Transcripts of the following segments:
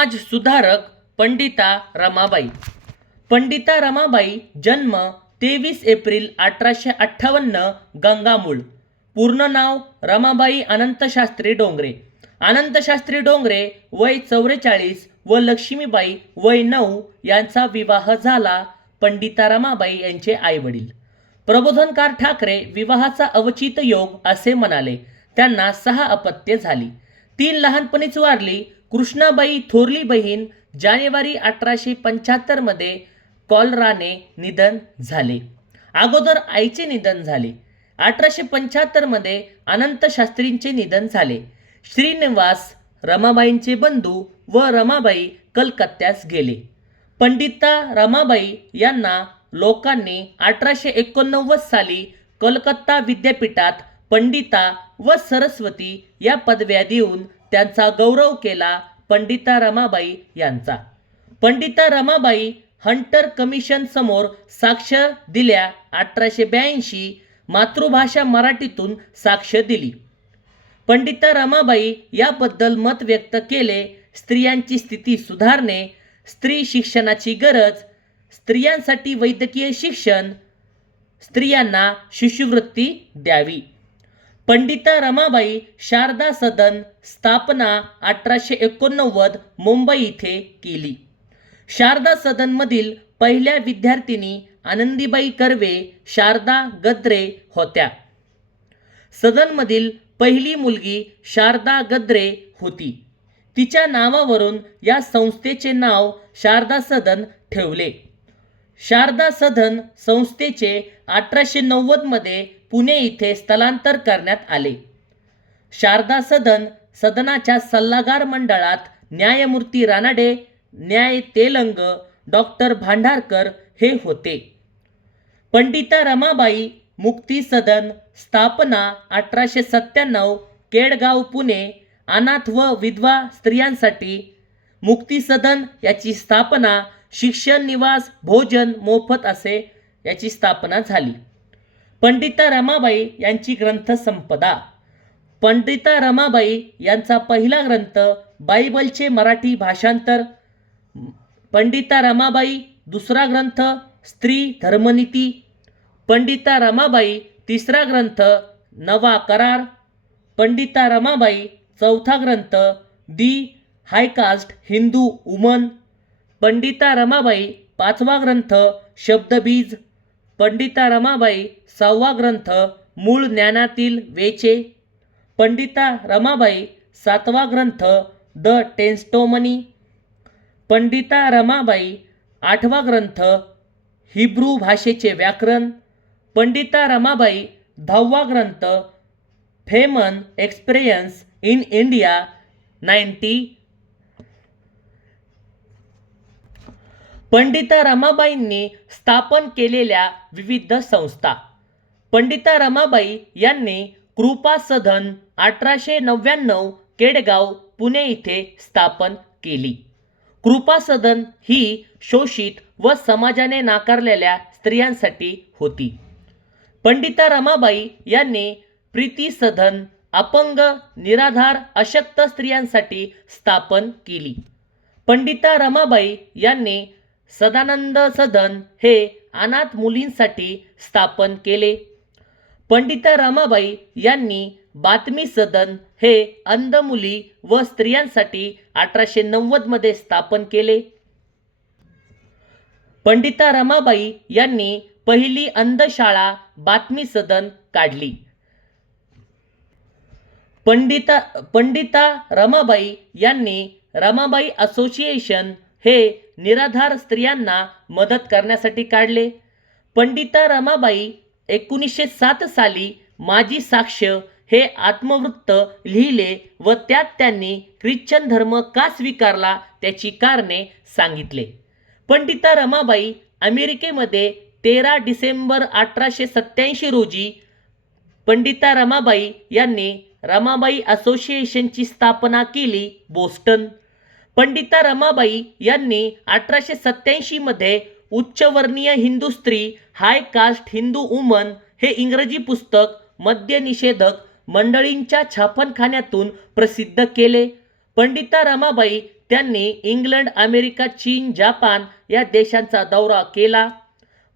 समाज सुधारक पंडिता रमाबाई। पंडिता रमाबाई जन्म 23 एप्रिल 1858 गंगामूळ। पूर्ण नाव रमाबाई अनंतशास्त्री डोंगरे। अनंतशास्त्री डोंगरे वय 44 व लक्ष्मीबाई वय 9 यांचा विवाह झाला। पंडिता रमाबाई यांचे आईवडील प्रबोधनकार ठाकरे विवाहाचा अवचित योग असे म्हणाले। त्यांना 6 अपत्ये झाली, 3 लहानपणीच वारली। कृष्णाबाई थोरली बहीण जानेवारी 1875 मध्ये कॉलराने निधन झाले। अगोदर आईचे निधन झाले। 1875 मध्ये अनंत शास्त्रींचे निधन झाले। श्रीनिवास रमाबाईंचे बंधू व रमाबाई कलकत्त्यास गेले। पंडिता रमाबाई यांना लोकांनी 1889 साली कलकत्ता विद्यापीठात पंडिता व सरस्वती या पदव्या देऊन त्यांचा गौरव केला। पंडिता रमाबाई यांचा पंडिता रमाबाई हंटर कमिशन समोर साक्ष दिल्या। 1882 मातृभाषा मराठीतून साक्ष दिली। पंडिता रमाबाई याबद्दल मत व्यक्त केले, स्त्रियांची स्थिती सुधारणे, स्त्री शिक्षणाची गरज, स्त्रियांसाठी वैद्यकीय शिक्षण, स्त्रियांना शिष्यवृत्ती द्यावी। पंडिता रमाबाई शारदा सदन स्थापना 1889 मुंबई येथे केली। शारदा सदनमधील पहिल्या विद्यार्थिनी आनंदीबाई कर्वे शारदा गद्रे होत्या। सदनमधील पहिली मुलगी शारदा गद्रे होती। तिच्या नावावरून या संस्थेचे नाव शारदा सदन ठेवले। शारदा सदन संस्थेचे 1890 मध्ये पुणे येथे स्थलांतर करण्यात आले। शारदा सदन सदनाच्या सल्लागार मंडळात न्यायमूर्ती रानडे, न्याय तेलंग, डॉक्टर भांडारकर हे होते। पंडिता रमाबाई मुक्ती सदन स्थापना 1897 केडगाव पुणे अनाथ व विधवा स्त्रियांसाठी मुक्ती सदन याची स्थापना शिक्षण, निवास, भोजन मोफत असे याची स्थापना झाली। पंडिता रमाबाई यांची ग्रंथसंपदा। पंडिता रमाबाई यांचा पहिला ग्रंथ बायबलचे मराठी भाषांतर। पंडिता रमाबाई दुसरा ग्रंथ स्त्री धर्मनीती। पंडिता रमाबाई तिसरा ग्रंथ नवा करार। पंडिता रमाबाई चौथा ग्रंथ दी हायकास्ट हिंदू वुमन। पंडिता रमाबाई पाचवा ग्रंथ शब्दबीज। पंडिता रमाबाई 6वा ग्रंथ मूळ ज्ञानातील वेचे। पंडिता रमाबाई 7वा ग्रंथ द टेस्टिमोनी। पंडिता रमाबाई 8वा ग्रंथ हिब्रू भाषेचे व्याकरण। पंडिता रमाबाई 10वा ग्रंथ famine experience in India 90। Pandita रमाबाईंनी स्थापन केलेल्या विविध संस्था। पंडिता रमाबाई यांनी कृपा सदन 1899 केडगाव पुणे येथे स्थापन केली। कृपा सदन ही शोषित व समाजाने नाकारलेल्या स्त्रियांसाठी होती। पंडिता रमाबाई यांनी प्रीती सदन अपंग, निराधार, अशक्त स्त्रियांसाठी स्थापन केली। पंडिता रमाबाई यांनी सदानंद सदन हे अनाथ मुलींसाठी स्थापन केले। पंडिता रमाबाई यांनी बातमी सदन हे अंध मुली व स्त्रियांसाठी 1890 मध्ये स्थापन केले। पंडिता रमाबाई यांनी पहिली अंधशाळा बातमी सदन काढली। पंडिता रमाबाई यांनी रमाबाई असोसिएशन हे निराधार स्त्रियांना मदत करण्यासाठी काढले। पंडिता रमाबाई 1907 साली माझी साक्ष हे आत्मवृत्त लिहिले व त्यात त्यांनी ख्रिश्चन धर्म का स्वीकारला त्याची कारणे सांगितले। पंडिता रमाबाई अमेरिकेमध्ये 13 डिसेंबर 1887 रोजी पंडिता रमाबाई यांनी रमाबाई असोसिएशनची स्थापना केली, बोस्टन। पंडिता रमाबाई यांनी 1887 मध्ये उच्चवर्णीय हिंदू स्त्री हाय कास्ट हिंदू वुमन हे इंग्रजी पुस्तक मद्यनिषेधक मंडळींच्या छापखान्यातून प्रसिद्ध केले। पंडिता रमाबाई त्यांनी इंग्लंड, अमेरिका, चीन, जपान या देशांचा दौरा केला.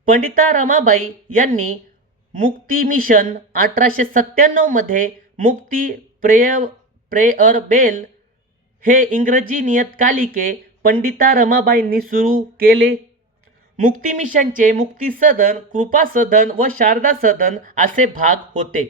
पंडिता रमाबाई यांनी मुक्ती मिशन 1897 मध्ये मुक्ती प्रेयर बेल हे इंग्रजी नियतकालिके पंडिता रमाबाईंनी सुरू केले. मुक्ती मिशनचे मुक्ती सदन, कृपा सदन व शारदा सदन असे भाग होते.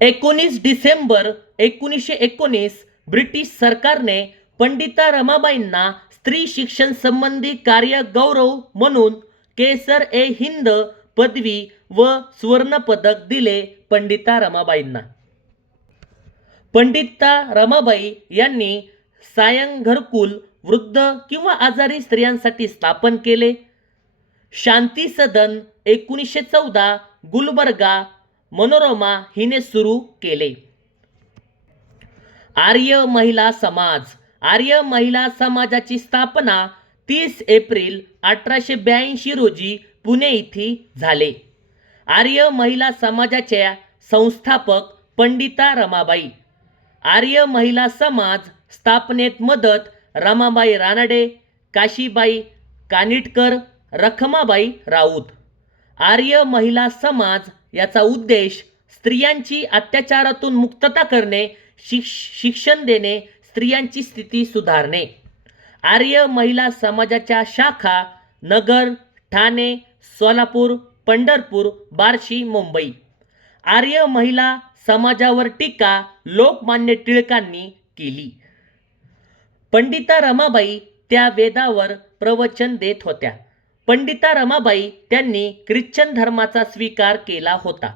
19 डिसेंबर 1919 ब्रिटिश सरकारने पंडिता रमाबाईंना स्त्री शिक्षण संबंधी कार्य गौरव म्हणून केसर-ए-हिंद पदवी व सुवर्ण पदक दिले. पंडिता रमाबाईंना पंडिता रमाबाई यांनी सायं घरकुल वृद्ध किंवा आजारी स्त्रियांसाठी स्थापन केले. शांती सदन 1914 गुलबर्गा मनोरमा हिने सुरू केले. आर्य महिला समाज समाजाची स्थापना 30 एप्रिल 1882 रोजी पुणे येथे झाले. आर्य महिला समाजाच्या संस्थापक पंडिता रमाबाई. आर्य महिला समाज स्थापनेत मदत रमाबाई रानडे, काशीबाई कानिटकर, रखमाबाई राऊत. आर्य महिला समाज याचा उद्देश स्त्रियांची अत्याचारातून मुक्तता करणे, शिक्षण देणे, स्त्रियांची स्थिती सुधारणे. आर्य महिला समाजाच्या शाखा नगर, ठाणे, सोलापूर, पंढरपूर, बार्शी, मुंबई. आर्य महिला समाजावर टीका लोकमान्य टिळकांनी केली. पंडिता रमाबाई त्या वेदावर प्रवचन देत होत्या. पंडिता रमाबाई त्यांनी ख्रिश्चन धर्माचा स्वीकार केला होता.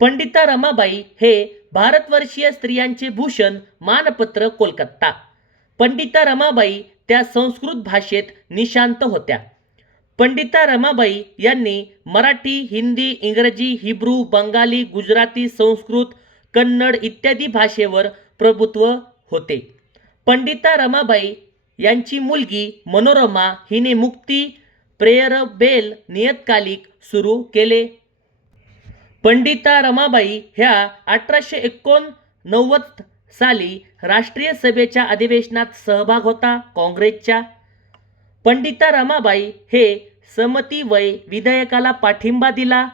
पंडिता रमाबाई हे भारतवर्षीय स्त्रियांचे भूषण मानपत्र कोलकाता. पंडिता रमाबाई त्या संस्कृत भाषेत निशांत होत्या. पंडिता रमाबाई यांनी मराठी, हिंदी, इंग्रजी, हिब्रू, बंगाली, गुजराती, संस्कृत, कन्नड इत्यादी भाषेवर प्रभुत्व होते. पंडिता रमाबाई यांची मुलगी मनोरमा हिने मुक्ती प्रेयर बेल नियतकालिक सुरू केले. पंडिता रमाबाई ह्या 1889 साली राष्ट्रीय सभेच्या अधिवेशनात सहभाग होता काँग्रेसच्या. पंडिता रमाबाई हे समती वय विधेयकाला पाठिंबा दिला.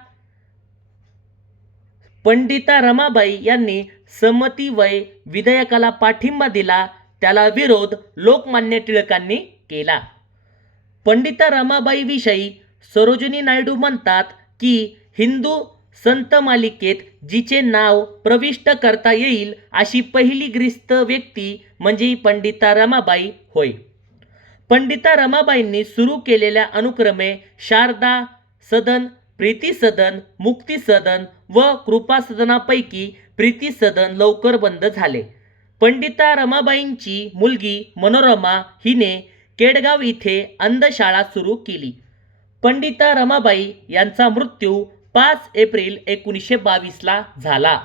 पंडिता रमाबाई यांनी समती वय विधेयकाला पाठिंबा दिला. त्याला विरोध लोकमान्य टिळकांनी केला. पंडिता रमाबाई विषयी सरोजिनी नायडू म्हणतात की हिंदू संत मालिकेत जिचे नाव प्रविष्ट करता येईल अशी पहिली ग्रीस्त व्यक्ती म्हणजे पंडिता रमाबाई होय. पंडिता रमाबाईंनी सुरू केलेल्या अनुक्रमे शारदा सदन, प्रीती सदन, मुक्ती सदन व कृपा सदनापैकी प्रीती सदन लवकर बंद झाले. पंडिता रमाबाईंची मुलगी मनोरमा हिने केडगाव इथे अंधशाळा सुरू केली. पंडिता रमाबाई यांचा मृत्यू 5 एप्रिल 1922 ला झाला.